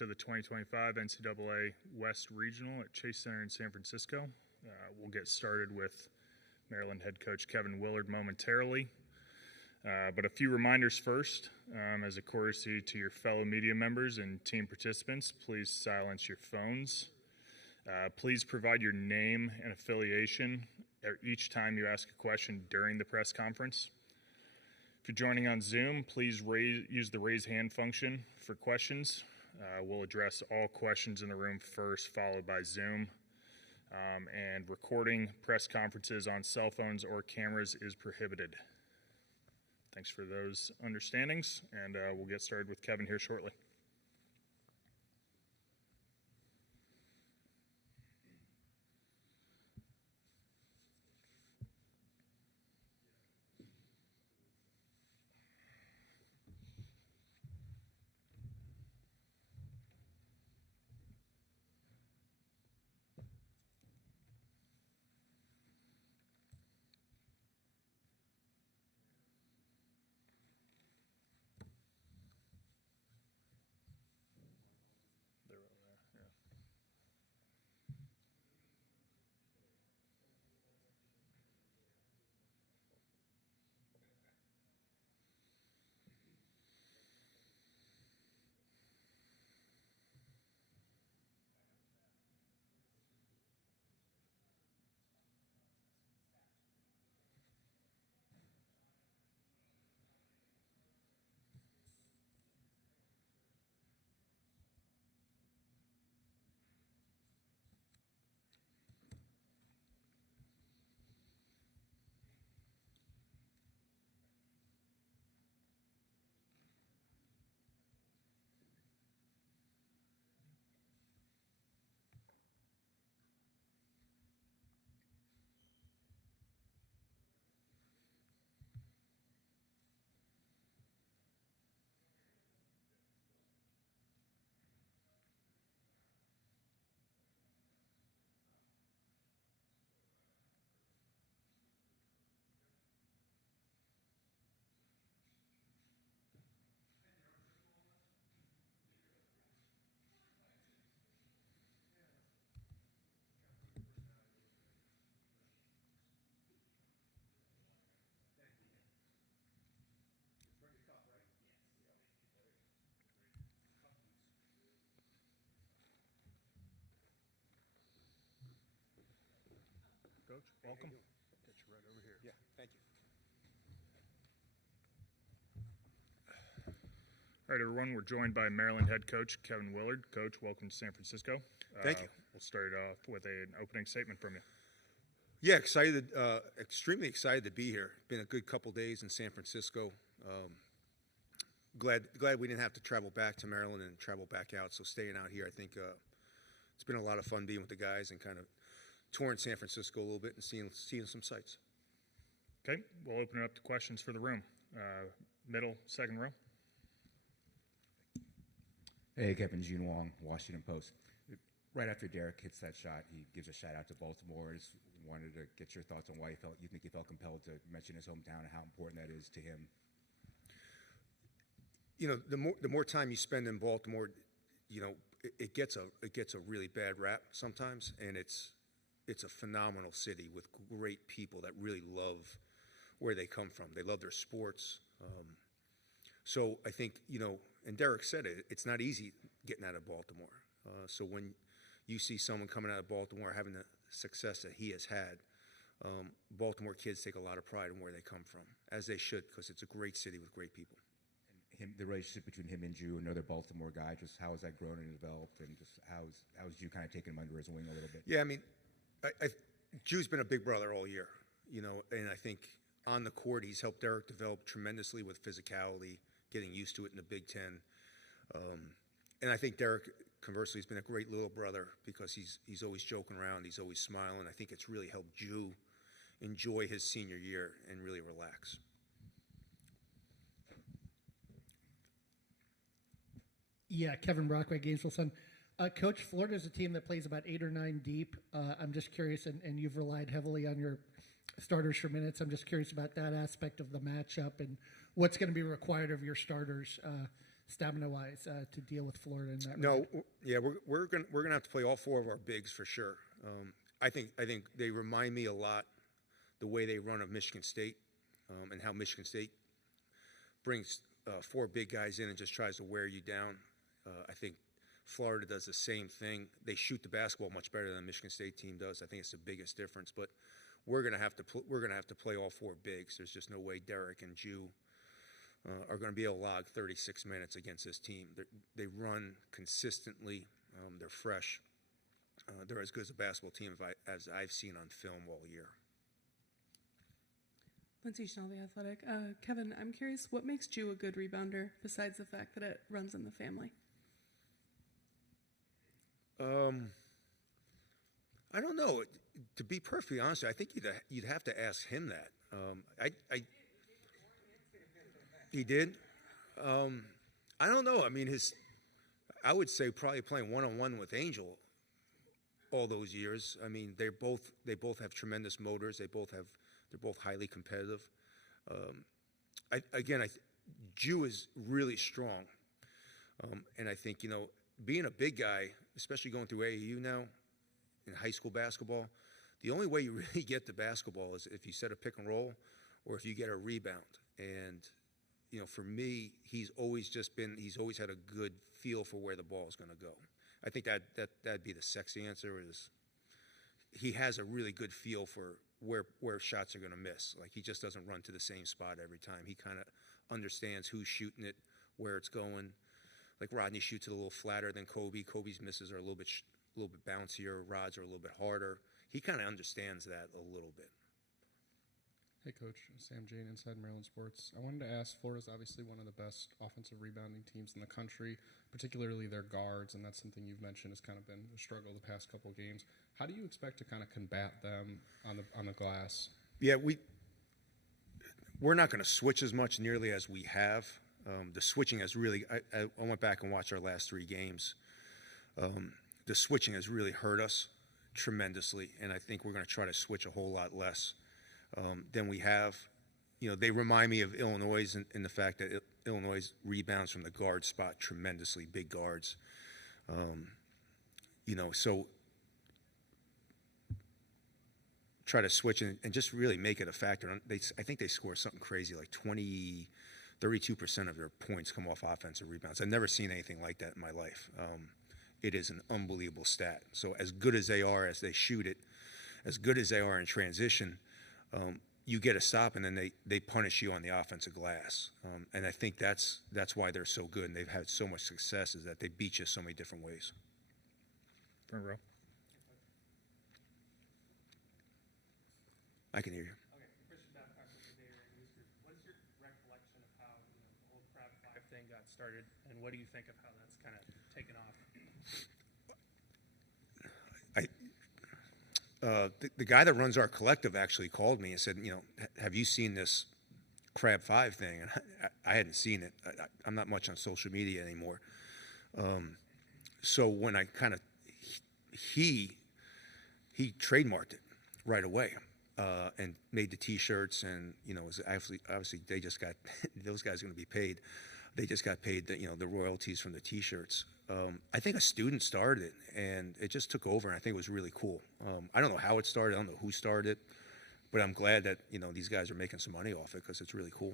to the 2025 NCAA West Regional at Chase Center in San Francisco. We'll get started with Maryland head coach Kevin Willard momentarily. But a few reminders first. As a courtesy to your fellow media members and team participants, please silence your phones. Please provide your name and affiliation each time you ask a question during the press conference. If you're joining on Zoom, please use the raise hand function for questions. We'll address all questions in the room first, followed by Zoom. And recording press conferences on cell phones or cameras is prohibited. Thanks for those understandings, and we'll get started with Kevin here shortly. Coach, welcome. Get you right over here. Yeah, thank you. All right, everyone, we're joined by Maryland head coach Kevin Willard. Coach, welcome to San Francisco. Thank you. We'll start off with an opening statement from you. Yeah, excited, extremely excited to be here. Been a good couple days in San Francisco. Glad we didn't have to travel back to Maryland and travel back out. So staying out here, I think it's been a lot of fun being with the guys and kind of touring San Francisco a little bit and seeing some sights. Okay, we'll open it up to questions for the room. Middle, second row. Hey, Kevin, Gene Wong, Washington Post. Right after Derek hits that shot, he gives a shout out to Baltimore. I just wanted to get your thoughts on why you think he felt compelled to mention his hometown and how important that is to him. You know, the more time you spend in Baltimore, you know, it gets a really bad rap sometimes, and it's a phenomenal city with great people that really love where they come from. They love their sports. So I think, you know, and Derek said it, it's not easy getting out of Baltimore. So when you see someone coming out of Baltimore having the success that he has had, Baltimore kids take a lot of pride in where they come from, as they should, because it's a great city with great people. And the relationship between him and Drew, another Baltimore guy, just how has that grown and developed, and just how's Drew kind of taken him under his wing a little bit? Yeah, I mean, Drew's been a big brother all year, you know, and I think on the court he's helped Derek develop tremendously with physicality, getting used to it in the Big Ten. And I think Derek, conversely, has been a great little brother because he's always joking around, he's always smiling. I think it's really helped Drew enjoy his senior year and really relax. Yeah, Kevin Brockway, Gainesville Sun. Coach, Florida's a team that plays about 8 or 9 deep. I'm just curious, and you've relied heavily on your starters for minutes. I'm just curious about that aspect of the matchup and what's going to be required of your starters stamina-wise to deal with Florida in that No, regard? yeah, we're gonna have to play all 4 of our bigs for sure. I think they remind me a lot the way they run of Michigan State, and how Michigan State brings 4 big guys in and just tries to wear you down. I think Florida does the same thing. They shoot the basketball much better than the Michigan State team does. I think it's the biggest difference. But we're gonna have to play all 4 bigs. There's just no way Derek and Jew are going to be able to log 36 minutes against this team. They run consistently. They're fresh. They're as good as a basketball team as I've seen on film all year. Lindsay Schnell, The Athletic. Kevin, I'm curious, what makes Jew a good rebounder besides the fact that it runs in the family? I don't know. To be perfectly honest, I think you'd have to ask him that. He did. I don't know. I mean, I would say probably playing one-on-one with Angel all those years. I mean, they both have tremendous motors. They're both highly competitive. Jew is really strong, and I think being a big guy, especially going through AAU now in high school basketball, the only way you really get the basketball is if you set a pick and roll or if you get a rebound. And for me, he's always had a good feel for where the ball is going to go. I think that'd be the sexy answer. Is he has a really good feel for where shots are going to miss. Like, he just doesn't run to the same spot every time. He kind of understands who's shooting it, where it's going. Like, Rodney shoots it a little flatter than Kobe. Kobe's misses are a little bit bouncier. Rod's are a little bit harder. He kind of understands that a little bit. Hey, Coach. Sam Jane, Inside Maryland Sports. I wanted to ask, Florida's obviously one of the best offensive rebounding teams in the country, particularly their guards, and that's something you've mentioned has kind of been a struggle the past couple of games. How do you expect to kind of combat them on the glass? Yeah, we're not going to switch as much nearly as we have. The switching has really – I went back and watched our last 3 games. The switching has really hurt us tremendously, and I think we're going to try to switch a whole lot less than we have. They remind me of Illinois in the fact that Illinois rebounds from the guard spot tremendously, big guards. So try to switch and just really make it a factor. I think they score something crazy, like 32% of their points come off offensive rebounds. I've never seen anything like that in my life. It is an unbelievable stat. So as good as they are as they shoot it, as good as they are in transition, you get a stop and then they punish you on the offensive glass. And I think that's why they're so good and they've had so much success, is that they beat you so many different ways. Front row. I can hear you. Okay, Christian Babcock with the Day Area News Group. What is your recollection of how the whole Crab 5 thing got started, and what do you think of how that's kind of taken off? The guy that runs our collective actually called me and said, have you seen this Crab 5 thing? And I hadn't seen it. I'm not much on social media anymore. So when I kind of he trademarked it right away. And made the T-shirts, and it was obviously they just got those guys are going to be paid. They just got paid the royalties from the T-shirts. I think a student started it, and it just took over. And I think it was really cool. I don't know how it started. I don't know who started it, but I'm glad that these guys are making some money off it because it's really cool.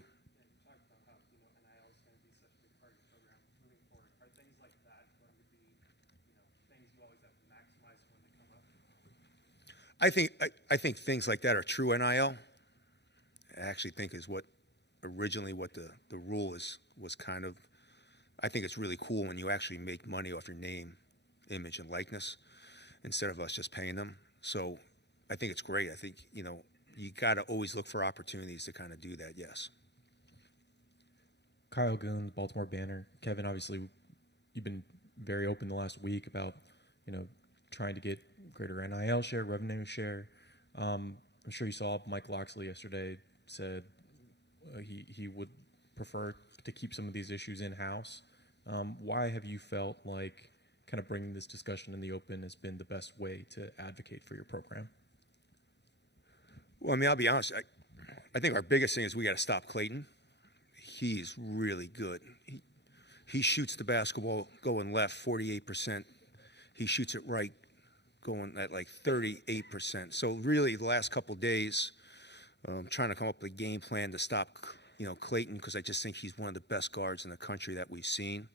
Yeah, you talked about how NIL is going to be such a big part of your program moving forward. Are things like that going to be things you always have to maximize when they come up? I think things like that are true NIL. I actually think is what originally what the rule was kind of. I think it's really cool when you actually make money off your name, image, and likeness instead of us just paying them. So I think it's great. I think you got to always look for opportunities to kind of do that. Yes. Kyle Goon, Baltimore Banner. Kevin, obviously, you've been very open the last week about trying to get greater NIL share, revenue share. I'm sure you saw Mike Loxley yesterday said he would prefer to keep some of these issues in-house. Why have you felt like kind of bringing this discussion in the open has been the best way to advocate for your program? Well, I mean, I'll be honest. I think our biggest thing is we got to stop Clayton. He's really good. He shoots the basketball going left 48%. He shoots it right going at like 38%. So really, the last couple days, trying to come up with a game plan to stop, Clayton, because I just think he's one of the best guards in the country that we've seen.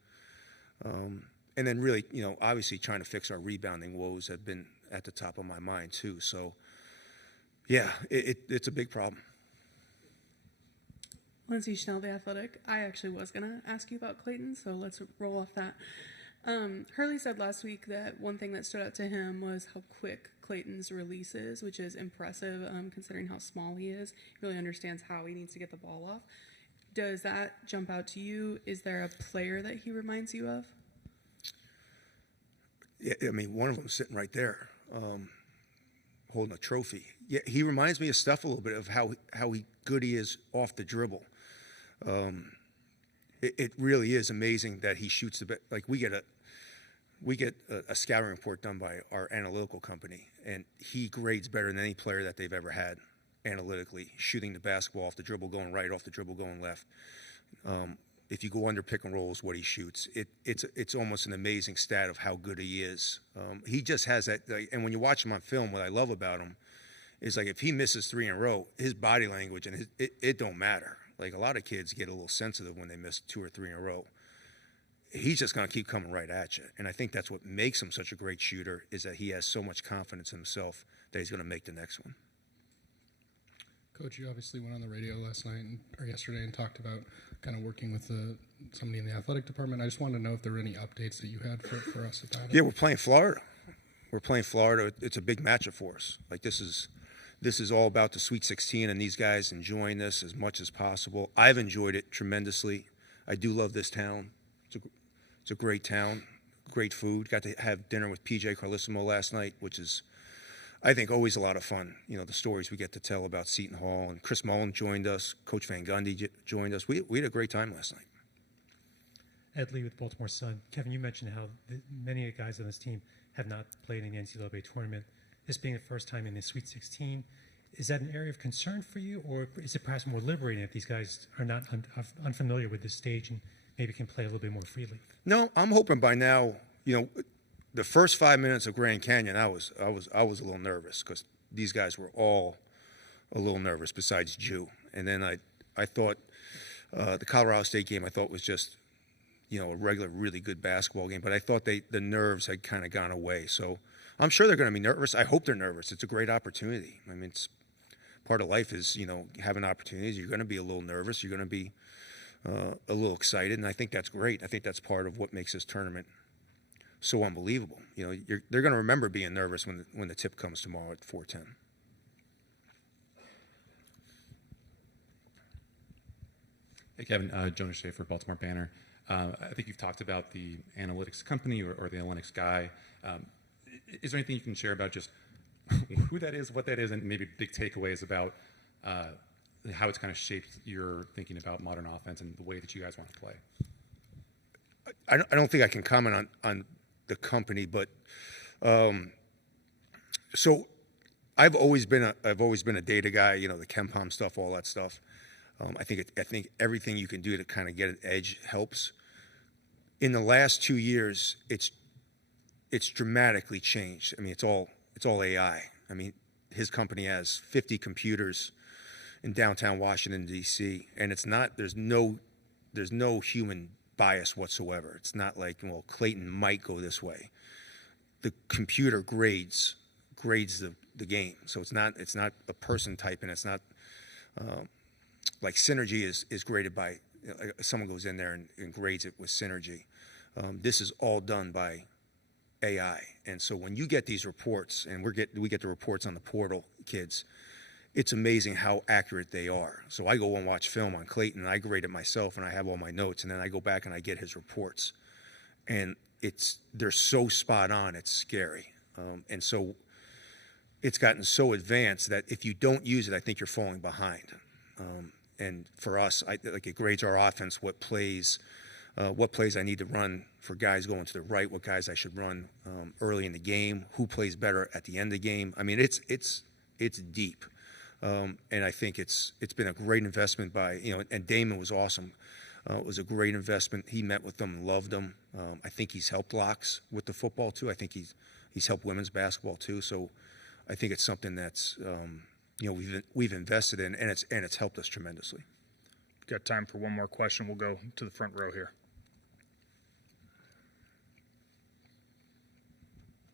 And then really, obviously trying to fix our rebounding woes have been at the top of my mind too. So, yeah, it's a big problem. Lindsay Schnell, The Athletic. I actually was going to ask you about Clayton, so let's roll off that. Hurley said last week that one thing that stood out to him was how quick Clayton's release is, which is impressive considering how small he is. He really understands how he needs to get the ball off. Does that jump out to you? Is there a player that he reminds you of? Yeah, I mean, one of them sitting right there, holding a trophy. Yeah, he reminds me of Steph a little bit of how good he is off the dribble. It really is amazing that he shoots the best. Like we get a scouting report done by our analytical company, and he grades better than any player that they've ever had analytically, shooting the basketball off the dribble, going right, off the dribble, going left. If you go under pick and rolls, what he shoots, it's almost an amazing stat of how good he is. He just has that, and when you watch him on film, what I love about him is like if he misses 3 in a row, his body language and it don't matter. Like a lot of kids get a little sensitive when they miss 2 or 3 in a row. He's just going to keep coming right at you, and I think that's what makes him such a great shooter is that he has so much confidence in himself that he's going to make the next one. Coach, you obviously went on the radio last night or yesterday and talked about kind of working with somebody in the athletic department. I just wanted to know if there were any updates that you had for us about it. Yeah, we're playing Florida. It's a big matchup for us. Like this is all about the Sweet 16 and these guys enjoying this as much as possible. I've enjoyed it tremendously. I do love this town. It's a great town, great food. Got to have dinner with PJ Carlissimo last night, which is, I think, always a lot of fun. The stories we get to tell about Seton Hall. And Chris Mullen joined us. Coach Van Gundy joined us. We had a great time last night. Ed Lee with Baltimore Sun. Kevin, you mentioned how many of the guys on this team have not played in the NCAA tournament. This being the first time in the Sweet 16, is that an area of concern for you, or is it perhaps more liberating if these guys are not unfamiliar with this stage and maybe can play a little bit more freely? No, I'm hoping by now, the first 5 minutes of Grand Canyon, I was a little nervous because these guys were all a little nervous besides Jew. And then I thought the Colorado State game I thought was just, a regular, really good basketball game. But I thought the nerves had kind of gone away. So I'm sure they're going to be nervous. I hope they're nervous. It's a great opportunity. I mean, it's part of life is, having opportunities. You're going to be a little nervous. You're going to be a little excited. And I think that's great. I think that's part of what makes this tournament so unbelievable. They're going to remember being nervous when the tip comes tomorrow at 4:10. Hey, Kevin, Jonas Schaefer, Baltimore Banner. I think you've talked about the analytics company or the analytics guy. Is there anything you can share about just who that is, what that is, and maybe big takeaways about how it's kind of shaped your thinking about modern offense and the way that you guys want to play? I don't think I can comment on the company, but so I've always been a data guy. The KenPom stuff, all that stuff. I think everything you can do to kind of get an edge helps. In the last 2 years, it's dramatically changed. I mean, it's all AI. I mean, his company has 50 computers in downtown Washington D.C. and there's no human bias whatsoever. It's not like, well, Clayton might go this way. The computer grades the game, so it's not a person typing. It's not like Synergy is graded by someone goes in there and grades it with Synergy. This is all done by AI, and so when you get these reports, and we get the reports on the portal, kids, it's amazing how accurate they are. So I go and watch film on Clayton, and I grade it myself, and I have all my notes, and then I go back and I get his reports, and they're so spot on, it's scary, and so it's gotten so advanced that if you don't use it, I think you're falling behind. And for us, it grades our offense, what plays I need to run for guys going to the right, what guys I should run early in the game, who plays better at the end of the game. I mean, it's deep, and I think it's been a great investment by and Damon was awesome. It was a great investment. He met with them, loved them. I think he's helped Locks with the football too. I think he's helped women's basketball too. So I think it's something that's we've invested in, and it's helped us tremendously. Got time for one more question. We'll go to the front row here.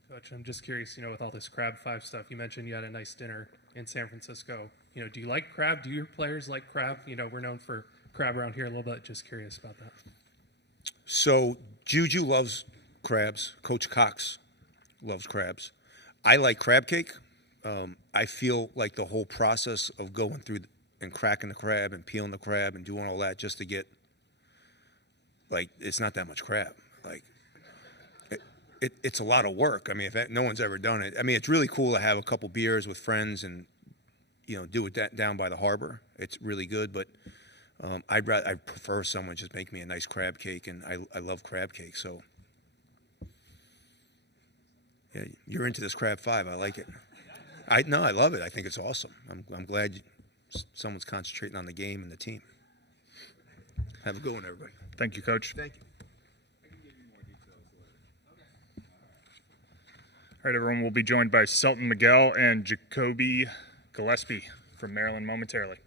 Coach, I'm just curious, with all this Crab 5 stuff, you mentioned you had a nice dinner in San Francisco. Do you like crab? Do your players like crab? We're known for crab around here a little bit. Just curious about that. So Juju loves crabs. Coach Cox loves crabs. I like crab cake. I feel like the whole process of going through and cracking the crab and peeling the crab and doing all that just to get, it's not that much crab. It's a lot of work. I mean, if no one's ever done it. I mean, it's really cool to have a couple beers with friends and, do it down by the harbor. It's really good, but I'd prefer someone just make me a nice crab cake, and I love crab cake. So, yeah, you're into this Crab 5. I like it. I love it. I think it's awesome. I'm glad someone's concentrating on the game and the team. Have a good one, everybody. Thank you, Coach. Thank you. All right, everyone. We'll be joined by Selton Miguel and Jacoby Gillespie from Maryland momentarily.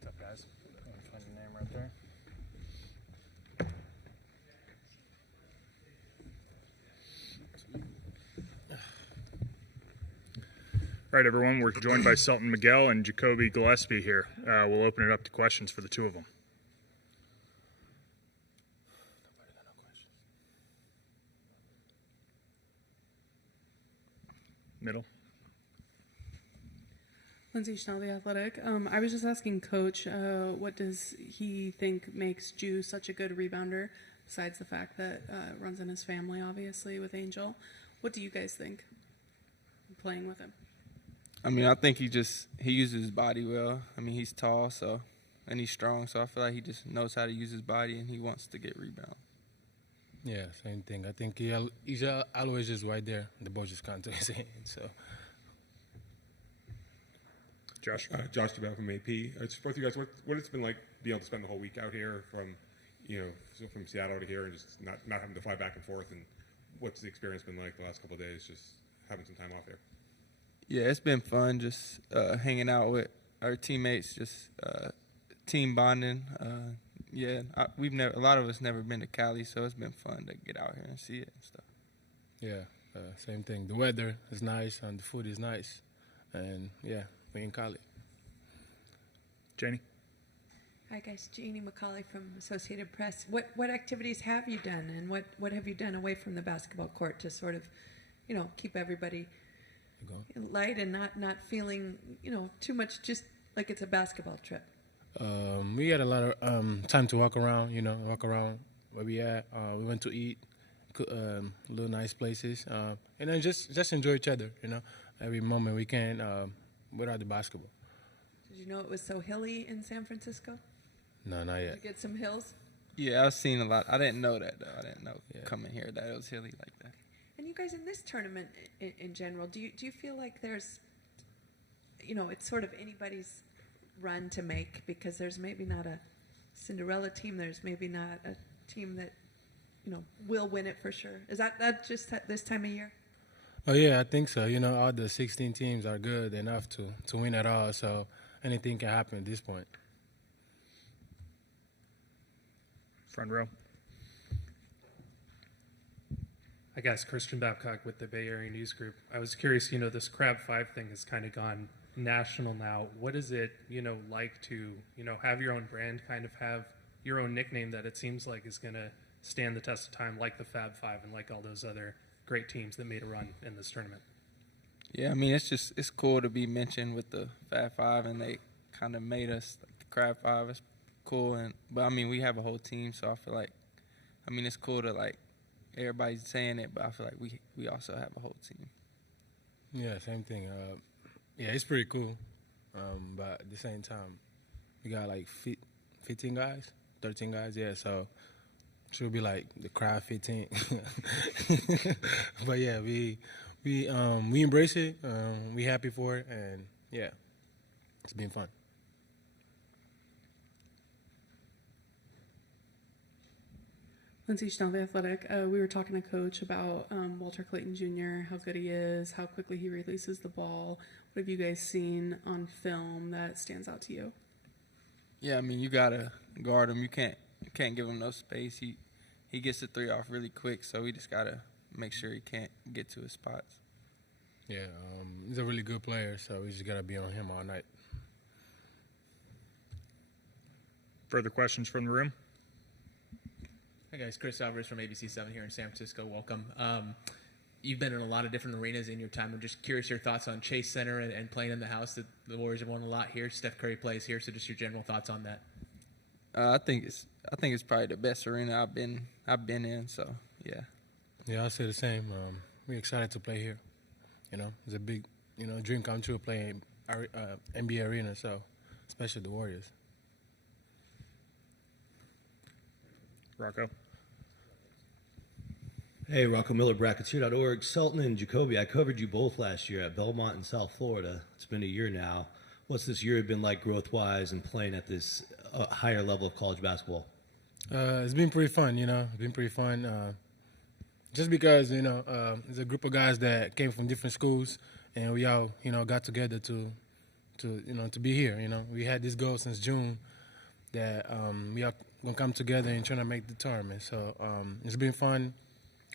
What's up, guys? Let me find your name right there. All right, everyone, we're joined by Selton Miguel and Jacoby Gillespie here. We'll open it up to questions for the two of them. Middle. Lindsay Schnell, The Athletic. I was just asking Coach, what does he think makes Ju such a good rebounder, besides the fact that runs in his family, obviously, with Angel? What do you guys think, playing with him? I mean, I think he uses his body well. I mean, he's tall, and he's strong, so I feel like he just knows how to use his body, and he wants to get rebound. Yeah, same thing. I think he's always just right there. The ball just comes to his hand. So, Josh. Josh DeBell from AP. Just both of you guys, what it's been like being able to spend the whole week out here from Seattle to here, and just not having to fly back and forth, and what's the experience been like the last couple of days, just having some time off here? Yeah, it's been fun just hanging out with our teammates, just team bonding. A lot of us never been to Cali, so it's been fun to get out here and see it and stuff. yeah, same thing. The weather is nice and the food is nice. And, yeah, we're in Cali. Janie? Hi, guys. Janie McCauley from Associated Press. What activities have you done, and what have you done away from the basketball court to sort of, keep everybody light and not feeling, too much just like it's a basketball trip? We had a lot of time to walk around where we at. We went to eat, little nice places, and then just enjoy each other, every moment we can without the basketball. Did you know it was so hilly in San Francisco? No, not yet. Did you get some hills? Yeah, I've seen a lot. I didn't know that, though. I didn't know coming here that it was hilly like that. And you guys in this tournament in general, do you feel like there's, it's sort of anybody's run to make, because there's maybe not a Cinderella team, there's maybe not a team that, will win it for sure? Is that just this time of year? Oh, yeah, I think so. All the 16 teams are good enough to win it all, so anything can happen at this point. Front row. I guess Christian Babcock with the Bay Area News Group. I was curious, this Crab 5 thing has kind of gone national now. What is it, like to, have your own brand, kind of have your own nickname that it seems like is going to stand the test of time, like the Fab 5 and like all those other great teams that made a run in this tournament? Yeah, I mean, it's cool to be mentioned with the Fab 5, and they kind of made us like the Crab 5. It's cool, but I mean, we have a whole team, so I feel like, it's cool to everybody's saying it, but I feel like we also have a whole team. Yeah, same thing. Yeah, it's pretty cool. But at the same time, we got like 15 guys, 13 guys, yeah. So should be like the crowd 15. But yeah, we embrace it. We happy for it, and yeah, it's been fun. Lindsay Schnell, The Athletic. We were talking to Coach about Walter Clayton Jr., how good he is, how quickly he releases the ball. What have you guys seen on film that stands out to you? Yeah, I mean, you gotta guard him. You can't give him no space. He gets the three off really quick, so we just gotta make sure he can't get to his spots. Yeah, he's a really good player, so we just gotta be on him all night. Further questions from the room? Hi guys, Chris Alvarez from ABC7 here in San Francisco. Welcome. You've been in a lot of different arenas in your time. I'm just curious your thoughts on Chase Center and playing in the house. The Warriors have won a lot here. Steph Curry plays here, so just your general thoughts on that. I think it's probably the best arena I've been in. So yeah. Yeah, I'll say the same. We're excited to play here. You know, it's a big dream come true playing NBA arena. So especially the Warriors. Rocco. Hey, Rocco Miller, Bracketeer.org. Sultan and Jacoby, I covered you both last year at Belmont in South Florida. It's been a year now. What's this year been like growth-wise and playing at this higher level of college basketball? It's been pretty fun, It's been pretty fun. Just because, there's a group of guys that came from different schools, and we all, got together to be here, We had this goal since June that we are going to come together and try to make the tournament. So it's been fun.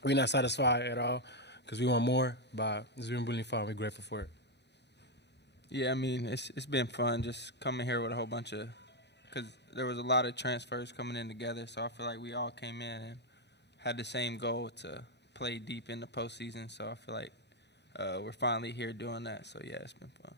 We're not satisfied at all because we want more, but it's been really fun. We're grateful for it. Yeah, I mean, it's been fun just coming here with a whole bunch of – because there was a lot of transfers coming in together, so I feel like we all came in and had the same goal to play deep in the postseason. So I feel like we're finally here doing that. So, yeah, it's been fun.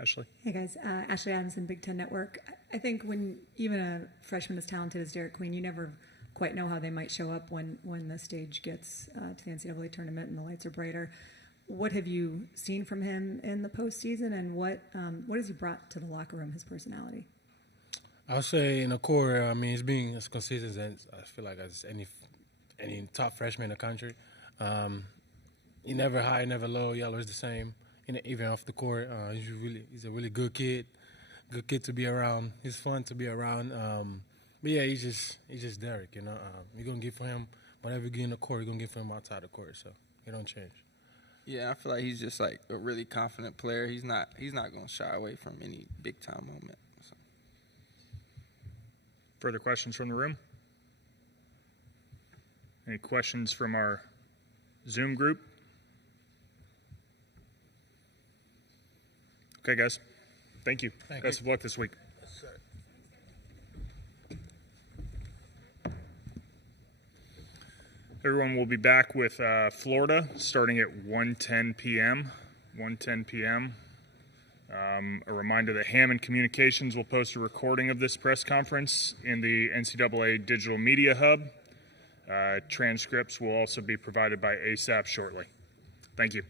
Ashley. Hey, guys. Ashley Adamson, Big Ten Network. I think when even a freshman as talented as Derek Queen, you never quite know how they might show up when the stage gets to the NCAA tournament and the lights are brighter. What have you seen from him in the postseason, and what has he brought to the locker room, his personality? I'll say in the core, he's being as consistent as I feel like as any top freshman in the country. He never high, never low. He always the same. Even off the court, he's a really good kid to be around. He's fun to be around. But yeah, he's just Derek. We're gonna give for him whatever we get in the court. We're gonna give for him outside the court. So it don't change. Yeah, I feel like he's just like a really confident player. He's not gonna shy away from any big time moment. So. Further questions from the room? Any questions from our Zoom group? Okay, guys. Thank you. Best of luck this week. Yes, sir. Everyone will be back with Florida starting at 1:10 p.m. A reminder that Hammond Communications will post a recording of this press conference in the NCAA Digital Media Hub. Transcripts will also be provided by ASAP shortly. Thank you.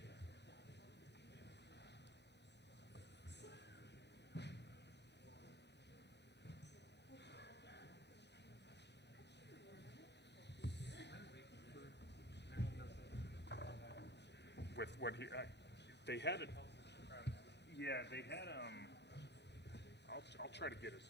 With what they had it. Yeah, they had I'll try to get us.